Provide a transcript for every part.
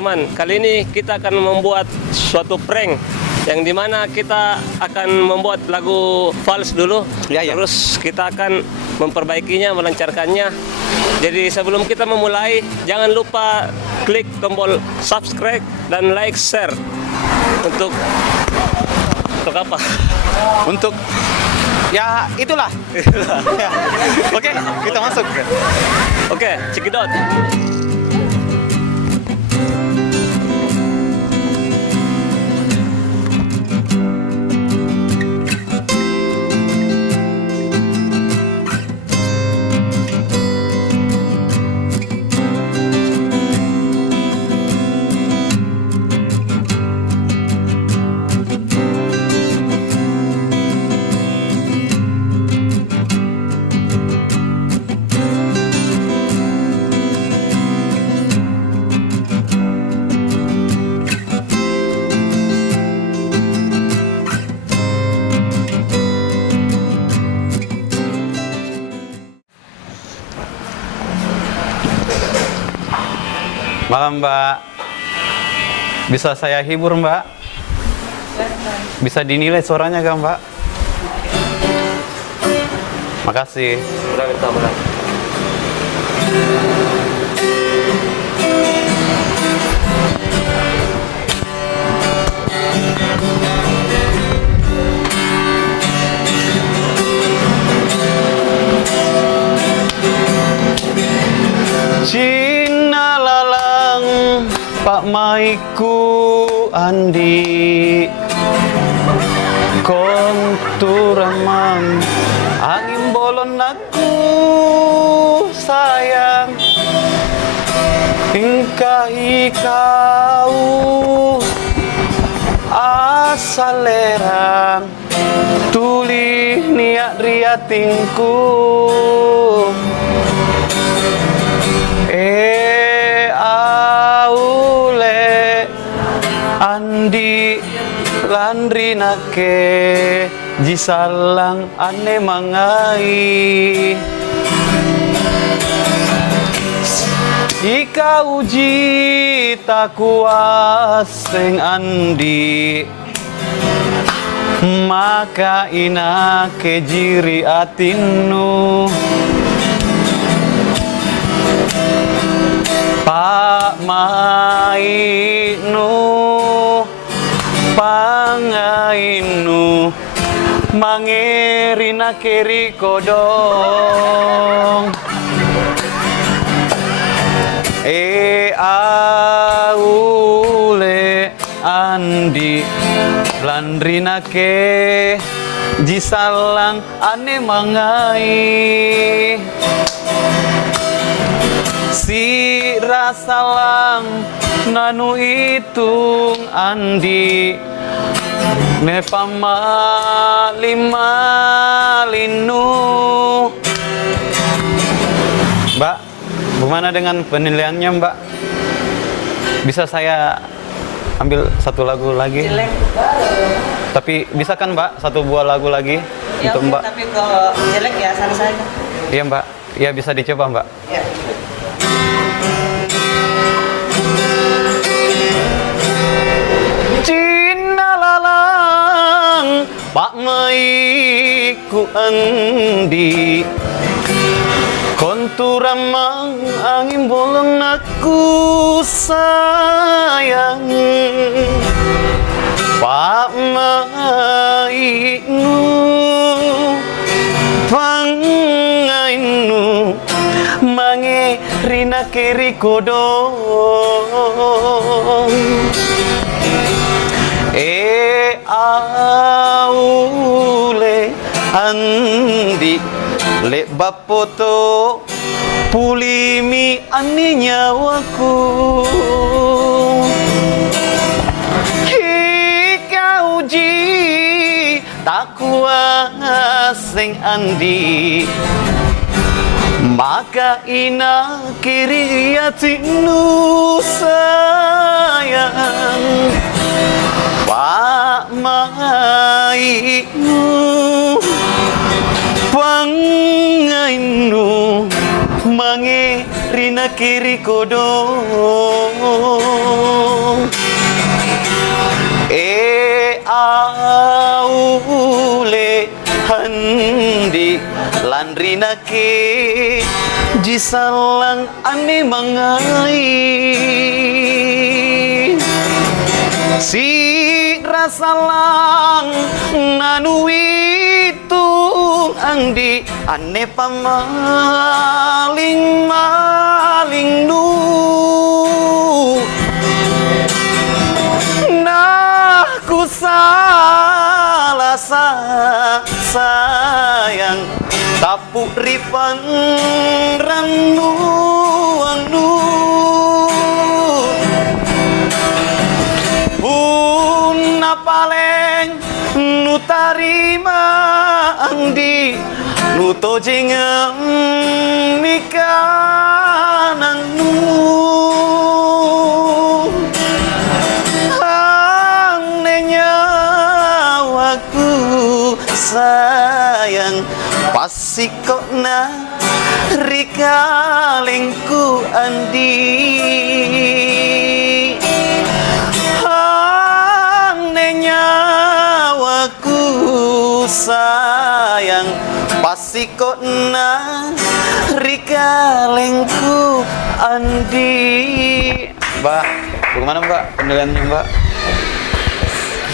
teman-teman. Kali ini kita akan membuat suatu prank yang dimana kita akan membuat lagu vals dulu, terus kita akan memperbaikinya, melancarkannya. Jadi sebelum kita memulai, jangan lupa klik tombol subscribe dan like share. Untuk apa? Untuk ya itulah. Ya. Oke, kita masuk. Oke, cekidot. Malam Mbak, bisa saya hibur Mbak? Bisa dinilai suaranya gak Mbak? Makasih. Cina lalang Pak Maiku Andi kontur remang angin bolon aku sayang ingkahi kau asal lerang tuli niat riatingku aule andi landri nake jisalang ane mangai ika uji tak kuaseng andi maka inake jiri atinu Pak Mainu Pangainu Mangerina keri kodong aule andi landrina ke jisalang ane mangai si rasalang nanu itung andi nepama lima linu. Mbak, bagaimana dengan penilaiannya Mbak? Bisa saya ambil satu lagu lagi? Jelek. Tapi bisa kan Mbak satu buah lagu lagi Ya, untuk Mbak? tapi kalau jelek ya saran saya. Iya Mbak, ya bisa dicoba Mbak. Ya. Cina lalang Pak Maiku Andi kontur ramang angin bolong aku sayang Pak Mainu Pangainu Mange rina keri kodong aule andi le bapoto pulimi ani nyawaku hika uji tak kuaseng andi maka ina kiri atinu sayang Pak Mainu Pangainu Mange rina kiri kodong dake jisalang ane mangai si rasalang nanu itu angdi ane pamaling maling nu nah ku salah sayang tapu ripan ranu anu puna paleng nu tarima angdi nu tojengem mikanan nu anehnya waku sayang pasti kok na rikalengku andi anehnya waku sayang pasti kok na rikalengku andi. Mbak, bagaimana Mbak penilaiannya Mbak?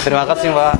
Terima kasih Mbak.